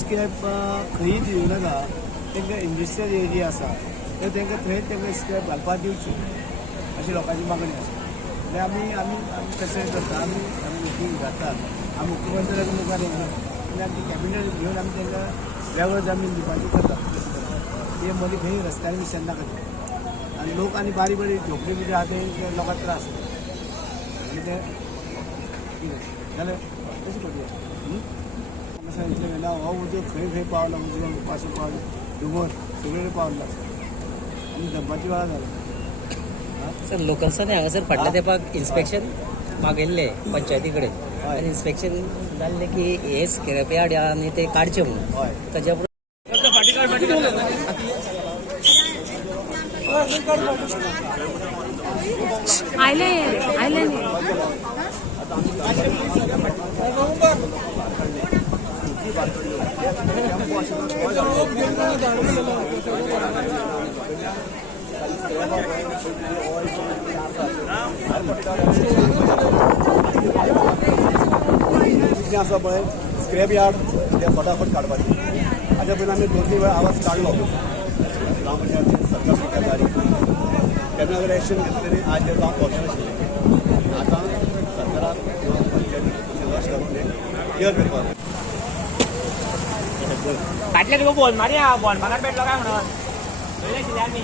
स्क्रॅप खंयी दिवं नाका. तांकां इंडस्ट्रियल एरिया आसा तर तांकां थंयच तांकां स्क्रॅप घालपाक दिवची अशी लोकांची मागणी आसा. म्हणजे आमी तशें करता. आमी मिटींग घालतात. आमी मुख्यमंत्र्याक मुखार येयला आनी आमची कॅबिनेट घेवन आमी तांकां वेगळो जमीन दिवपाची करता. ते मदीं खंय रस्त्यार बी शेणनाका आनी लोक आनी बारीक बारीक झोपडी बी आहा ते लोकांक त्रास आनी ते जाल्यार कशें करूया. म्हाका सांगितलें ना हो उजो खंय खंय पावला उजो पासून पावला डोंगर सगळे पावला आनी दंपाची वेळा जाला. सर लोकल्सांनी हांगासर फाटल्या तेंपाक इन्स्पेक्शन मागयल्लें पंचायती कडेन आनी इन्स्पेक्शन जाल्लें की हे स्क्रॅप यार्ड आनी ते काडचे म्हणून हय ताच्या आयले आयले कितें आसा पळय स्क्रॅप यार्ड ते फटाफट काडपाचें. हाज्या पयलीं आमी 2-3 वेळा आवाज काडलो ग्रामपंचायती सरकार सरकारी कॅबिनेट एक्शन घेतलें आज ते काम पळोवचें नाशिल्लें. आतां सरकाराक पंचायती लक्ष घालून हें क्लियर करपाक. फाटल्या तुका बॉल मारया बॉल माराक भेटलो काय म्हणून आमी